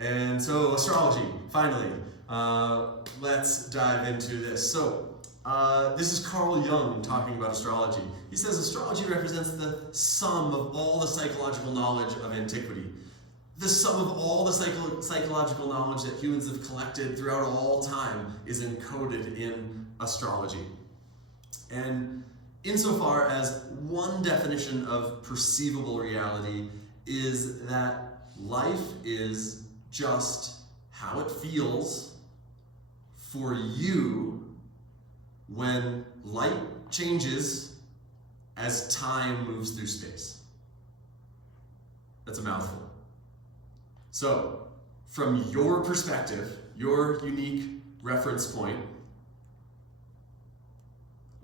And so astrology, finally. Let's dive into this. So this is Carl Jung talking about astrology. He says astrology represents the sum of all the psychological knowledge of antiquity. The sum of all the psychological knowledge that humans have collected throughout all time is encoded in astrology. And insofar as one definition of perceivable reality is that life is just how it feels for you when light changes as time moves through space. That's a mouthful. So, from your perspective, your unique reference point,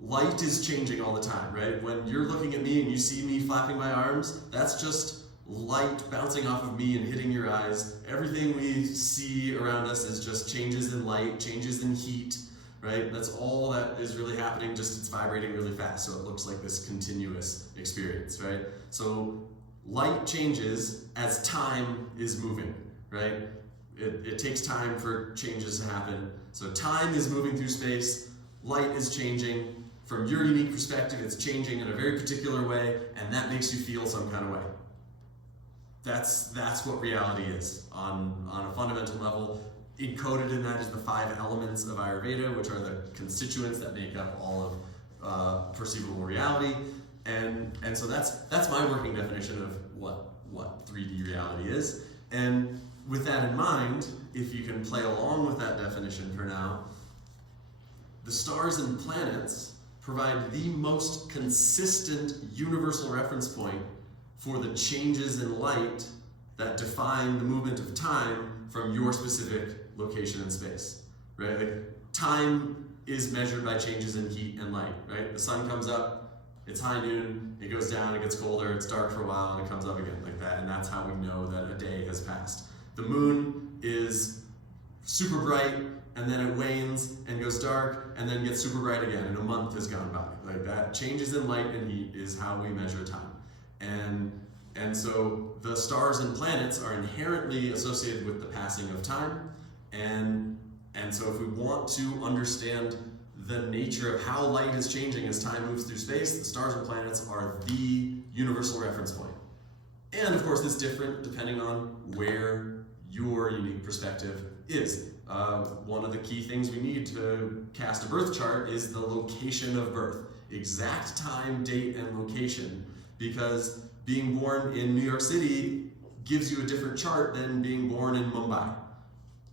light is changing all the time, right? When you're looking at me and you see me flapping my arms, that's just light bouncing off of me and hitting your eyes. Everything we see around us is just changes in light, changes in heat, right? That's all that is really happening, just it's vibrating really fast, so it looks like this continuous experience, right? So light changes as time is moving, right? It takes time for changes to happen. So time is moving through space, light is changing. From your unique perspective, it's changing in a very particular way, and that makes you feel some kind of way. That's what reality is on a fundamental level. Encoded in that is the 5 elements of Ayurveda, which are the constituents that make up all of perceivable reality. And so that's my working definition of what 3D reality is. And with that in mind, if you can play along with that definition for now, the stars and planets provide the most consistent universal reference point for the changes in light that define the movement of time from your specific location in space, right? Like, time is measured by changes in heat and light, right? The sun comes up, it's high noon, it goes down, it gets colder, it's dark for a while, and it comes up again like that, and that's how we know that a day has passed. The moon is super bright, and then it wanes and goes dark, and then gets super bright again, and a month has gone by. Like that, changes in light and heat is how we measure time. And so the stars and planets are inherently associated with the passing of time, and so if we want to understand the nature of how light is changing as time moves through space, the stars and planets are the universal reference point. And of course, it's different depending on where your unique perspective is. One of the key things we need to cast a birth chart is the location of birth. Exact time, date, and location. Because being born in New York City gives you a different chart than being born in Mumbai.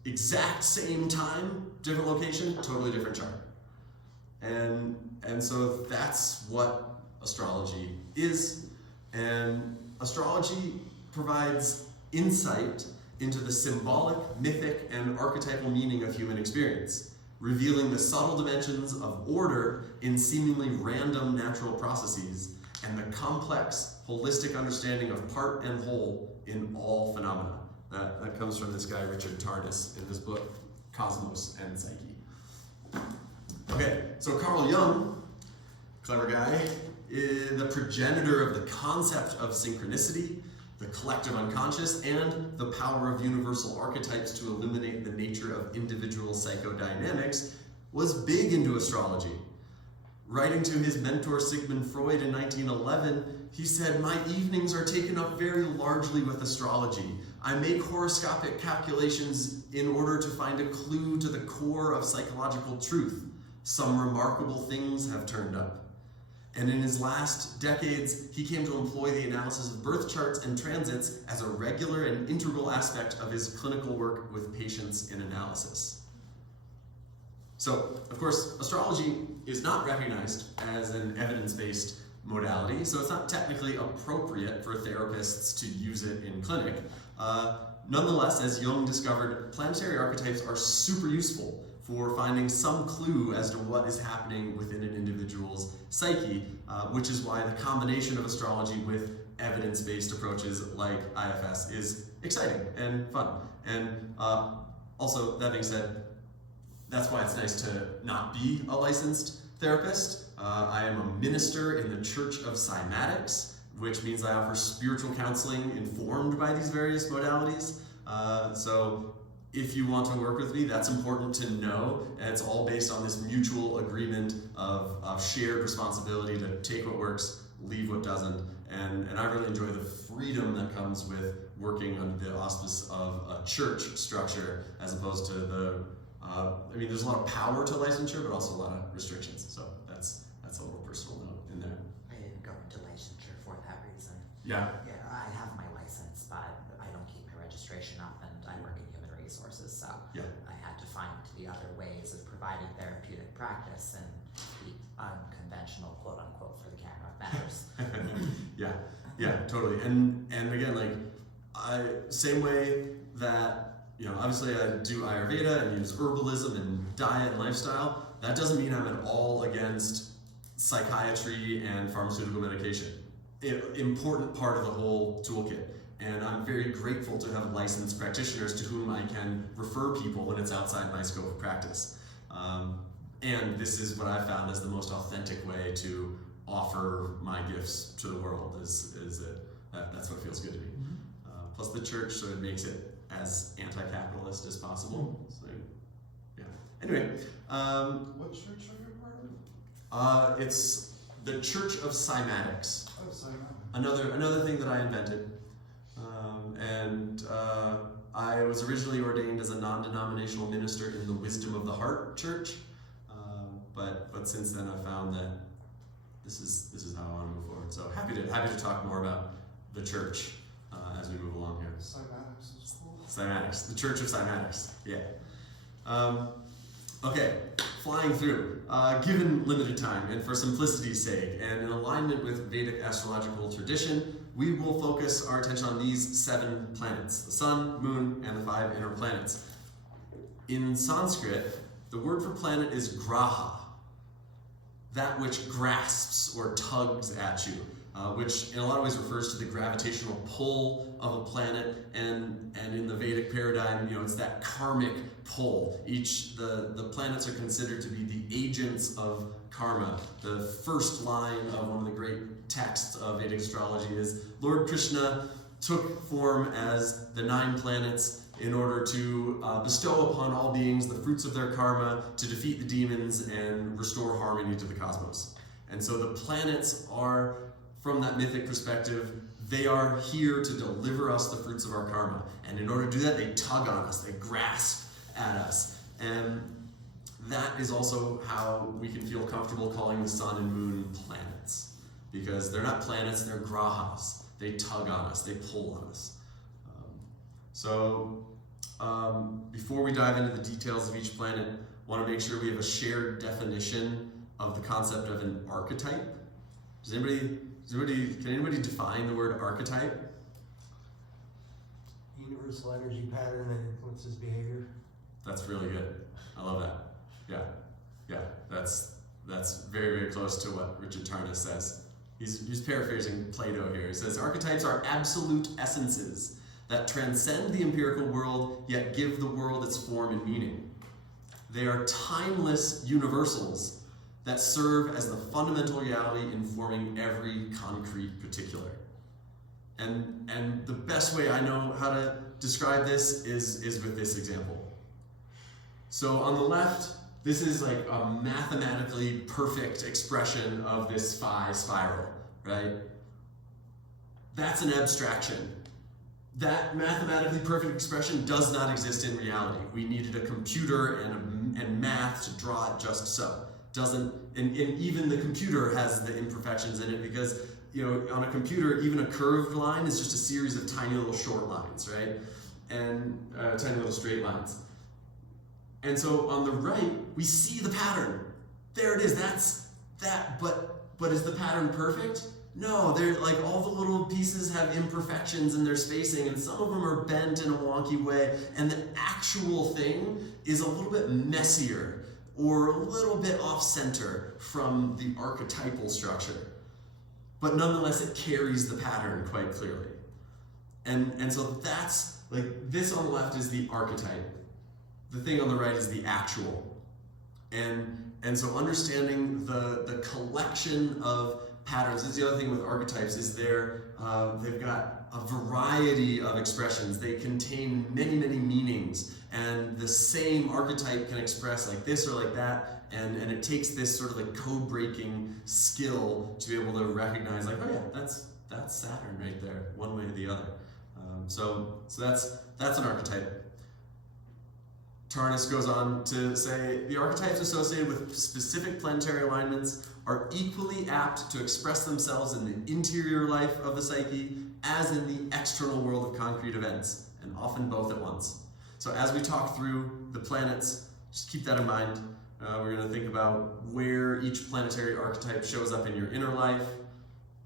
Exact same time, different location, totally different chart. And so that's what astrology is. And astrology provides insight into the symbolic, mythic, and archetypal meaning of human experience, revealing the subtle dimensions of order in seemingly random natural processes, and the complex, holistic understanding of part and whole in all phenomena. That comes from this guy, Richard Tardis, in his book, Cosmos and Psyche. Okay, so Carl Jung, clever guy, is the progenitor of the concept of synchronicity, the collective unconscious, and the power of universal archetypes to illuminate the nature of individual psychodynamics, was big into astrology. Writing to his mentor Sigmund Freud in 1911, he said, "My evenings are taken up very largely with astrology. I make horoscopic calculations in order to find a clue to the core of psychological truth. Some remarkable things have turned up." And in his last decades, he came to employ the analysis of birth charts and transits as a regular and integral aspect of his clinical work with patients in analysis. So, of course, astrology is not recognized as an evidence-based modality, so it's not technically appropriate for therapists to use it in clinic. Nonetheless, as Jung discovered, planetary archetypes are super useful for finding some clue as to what is happening within an individual's psyche, which is why the combination of astrology with evidence-based approaches like IFS is exciting and fun. And also, that being said, that's why it's nice to not be a licensed therapist. I am a minister in the Church of Cymatics, which means I offer spiritual counseling informed by these various modalities. So if you want to work with me, that's important to know, and it's all based on this mutual agreement of shared responsibility to take what works, leave what doesn't, and I really enjoy the freedom that comes with working under the auspice of a church structure as opposed to the, there's a lot of power to licensure, but also a lot of restrictions, so that's a little personal note in there. I didn't go into licensure for that reason. Yeah. Yeah, I have my license, but I don't keep my registration up, and I work in human resources, so Yeah. I had to find the other ways of providing therapeutic practice, and the unconventional, quote unquote, for the camera matters. Yeah, totally. And again, like, same way that, obviously I do Ayurveda and use herbalism and diet and lifestyle, that doesn't mean I'm at all against psychiatry and pharmaceutical medication. Important part of the whole toolkit. And I'm very grateful to have licensed practitioners to whom I can refer people when it's outside my scope of practice. And this is what I found as the most authentic way to offer my gifts to the world, that's what feels good to me. Plus the church sort of makes it as anti-capitalist as possible. So, yeah. Anyway. What church are you a part of? It's the Church of Cymatics. Oh, Cymatics. Another thing that I invented. I was originally ordained as a non-denominational minister in the Wisdom of the Heart Church. But since then I found that this is how I want to move forward. So happy to talk more about the church as we move along here. Cymatics is cool. Cymatics, the Church of Cymatics, yeah. Okay, flying through. Given limited time and for simplicity's sake and in alignment with Vedic astrological tradition, we will focus our attention on these 7 planets, the sun, moon, and the 5 inner planets. In Sanskrit, the word for planet is graha, that which grasps or tugs at you, which in a lot of ways refers to the gravitational pull of a planet, and in the Vedic paradigm, it's that karmic pull. The planets are considered to be the agents of karma. The first line of one of the great texts of Vedic astrology is Lord Krishna took form as the 9 planets in order to bestow upon all beings the fruits of their karma, to defeat the demons and restore harmony to the cosmos. And so the planets are, from that mythic perspective, they are here to deliver us the fruits of our karma. And in order to do that, they tug on us, they grasp at us. And that is also how we can feel comfortable calling the sun and moon planets. Because they're not planets, they're grahas. They tug on us, they pull on us. Before we dive into the details of each planet, I want to make sure we have a shared definition of the concept of an archetype. Can anybody define the word archetype? Universal energy pattern that influences behavior. That's really good. I love that. Yeah. That's very, very close to what Richard Tarnas says. He's paraphrasing Plato here. He says, archetypes are absolute essences that transcend the empirical world, yet give the world its form and meaning. They are timeless universals that serve as the fundamental reality informing every concrete particular. And the best way I know how to describe this is with this example. So on the left, this is like a mathematically perfect expression of this phi spiral, right? That's an abstraction. That mathematically perfect expression does not exist in reality. We needed a computer and math to draw it just so. And even the computer has the imperfections in it because, on a computer, even a curved line is just a series of tiny little short lines, right? And tiny little straight lines. And so on the right, we see the pattern. There it is, that's that, but is the pattern perfect? No, they're like all the little pieces have imperfections in their spacing, and some of them are bent in a wonky way, and the actual thing is a little bit messier or a little bit off center from the archetypal structure. But nonetheless, it carries the pattern quite clearly. And so that's, like, this on the left is the archetype. The thing on the right is the actual. And so understanding the collection of patterns is the other thing with archetypes is they've got a variety of expressions. They contain many, many meanings, and the same archetype can express like this or like that, and it takes this sort of like code-breaking skill to be able to recognize like, oh yeah, that's Saturn right there, one way or the other. So that's an archetype. Tarnas goes on to say, the archetypes associated with specific planetary alignments are equally apt to express themselves in the interior life of the psyche as in the external world of concrete events, and often both at once. So as we talk through the planets, just keep that in mind. We're going to think about where each planetary archetype shows up in your inner life,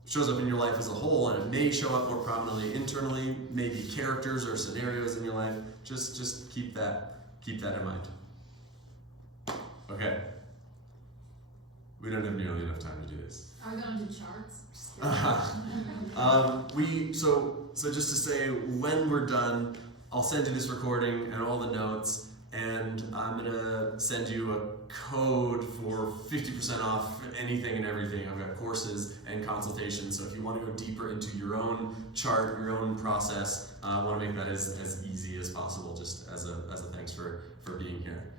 shows up in your life as a whole, and it may show up more prominently internally, maybe characters or scenarios in your life. Just keep that in mind. Okay. We don't have nearly enough time to do this. Are we going to do charts? So just to say, when we're done, I'll send you this recording and all the notes, and I'm gonna send you a code for 50% off anything and everything. I've got courses and consultations, so if you want to go deeper into your own chart, your own process, I want to make that as easy as possible, just as a thanks for being here.